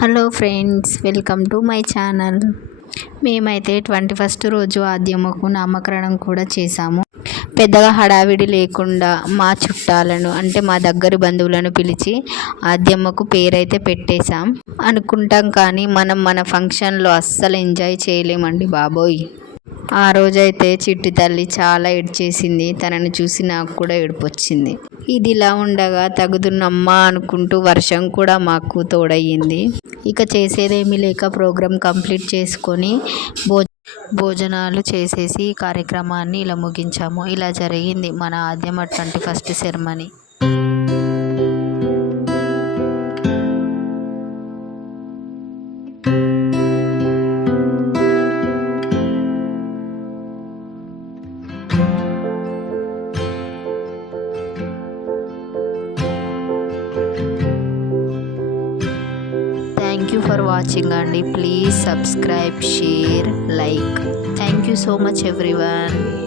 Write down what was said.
Hello friends, welcome to my channel. మేమైతే 21st రోజు ఆద్యమ్మకు నామకరణం కూడా చేశాము. పెద్దగా హడావిడి లేకుండా మా చుట్టాలను అంటే మా దగ్గర బంధువులను పిలిచి ఆద్యమ్మకు పేరైతే పెట్టేశాం అనుకుంటాం. కానీ మనం మన ఫంక్షన్లో అస్సలు ఎంజాయ్ చేయలేమండి బాబోయ్. ఆ రోజైతే చిట్టి తల్లి చాలా ఏడ్చేసింది. తనని చూసి నాకు కూడా ఏడుపు వచ్చింది. ఇదిలా ఉండగా తగుదున్నమ్మా అనుకుంటూ వర్షం కూడా మాకు తోడయ్యింది. ఇక చేసేదేమీ లేక ప్రోగ్రాం కంప్లీట్ చేసుకొని భోజనాలు చేసేసి ఈ కార్యక్రమాన్ని ఇలా ముగించాము. ఇలా జరిగింది మన ఆద్యమ 21st ceremony. Thank you for watching and please subscribe, share, like. Thank you so much everyone.